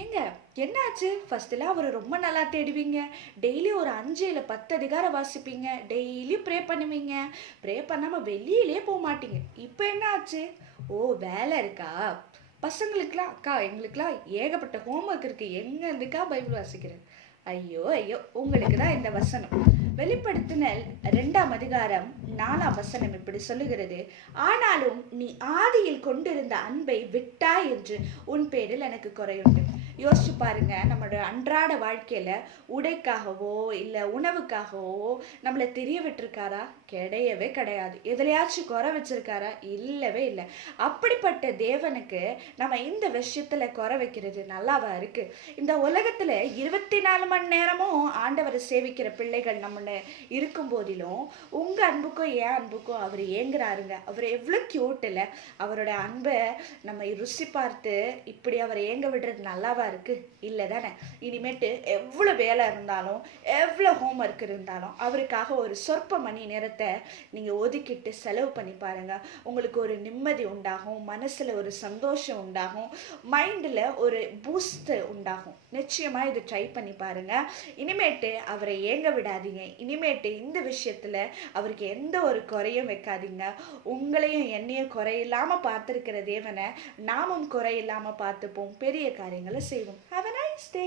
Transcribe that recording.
ஏங்க என்னாச்சு? ஃபர்ஸ்ட்லாம் அவரை ரொம்ப நல்லா தேடுவீங்க. டெய்லி ஒரு அஞ்சு இல்லை பத்து அதிகாரம் வாசிப்பீங்க. டெய்லி ப்ரே பண்ணுவீங்க. ப்ரே பண்ணாமல் வெளியிலே போக மாட்டீங்க. இப்போ என்ன ஆச்சு ஓ வேலை இருக்கா? பசங்களுக்குலாம் அக்கா எங்களுக்குலாம் ஏகப்பட்ட ஹோம்ஒர்க் இருக்குது எங்கே இருந்துக்கா பைபிள் வாசிக்கிறேன்? ஐயோ ஐயோ உங்களுக்கு தான் இந்த வசனம். வெளிப்படுத்தினல் ரெண்டாம் அதிகாரம் நாலாம் வசனம் இப்படி சொல்லுகிறது. ஆனாலும் நீ ஆதியில் கொண்டிருந்த அன்பை விட்டாய் என்று உன் பேரில் எனக்கு குறையுண்டு. யோசிச்சு பாருங்க நம்மளோட அன்றாட வாழ்க்கையில உடைக்காகவோ இல்லை உணவுக்காகவோ நம்மளை தெரிய விட்டுருக்காரா கிடையவே கிடையாது. எதுலையாச்சும் குறை வச்சிருக்காரா? இல்லவே இல்லை. அப்படிப்பட்ட தேவனுக்கு நம்ம இந்த விஷயத்துல குறை வைக்கிறது நல்லாவா இருக்கு? இந்த உலகத்துல இருபத்தி நாலு மணி நேரமும் ஆண்டவரை சேவிக்கிற பிள்ளைகள் நம்மளை இருக்கும் போதிலும் உங்க எனக்கும் என் அன்புக்கும் அவர் ஏங்குறாருங்க. அவர் எவ்வளோ கியூட் இல்லை அவரோட அன்பை நம்ம ருசி பார்த்து இப்படி அவரை ஏங்க விடுறது நல்லாவா இருக்கு? இல்லை தானே? இனிமேட்டு எவ்வளோ வேலை இருந்தாலும் எவ்வளோ ஹோம் ஒர்க் இருந்தாலும் அவருக்காக ஒரு சொற்ப மணி நேரத்தை நீங்கள் ஒதுக்கிட்டு செலவு பண்ணி பாருங்க. உங்களுக்கு ஒரு நிம்மதி உண்டாகும் மனசில் ஒரு சந்தோஷம் உண்டாகும் மைண்டில் ஒரு பூஸ்ட் உண்டாகும். நிச்சயமாக இது ட்ரை பண்ணி பாருங்க. இனிமேட்டு அவரை ஏங்க விடாதீங்க. இனிமேட்டு இந்த விஷயத்தில் அவருக்கு எந்த எந்த ஒரு குறையும் வைக்காதீங்க. உங்களையும் என்னையும் குறையில்லாமல் பார்த்துருக்கிற தேவனை நாமும் குறையில்லாமல் பார்த்துப்போம். பெரிய காரியங்களை செய்வோம். Have a nice day